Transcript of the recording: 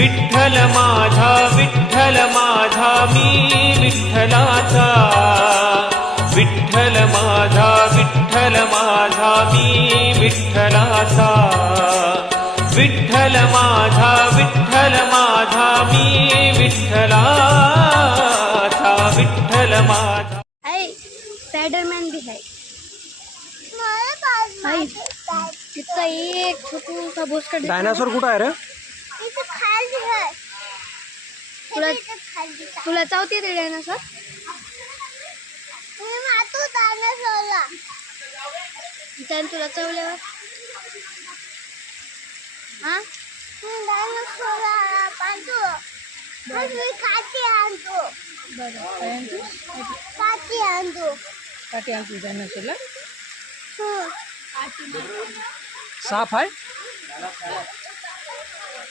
विठ्ठल माझा मी विठ्ठलाचा, विठ्ठल माझा मी विठ्ठलाचा, विठ्ठल माझा मी विठ्ठलाचा, विठ्ठल माझा। है स्पाइडरमैन भी है। कितना एक छोटू सा बोस्टर डायनासोर कुठं आहे रे? तुला चावते ते डायनासोर? त्याने तुला चावल्यावर हा साप आहे?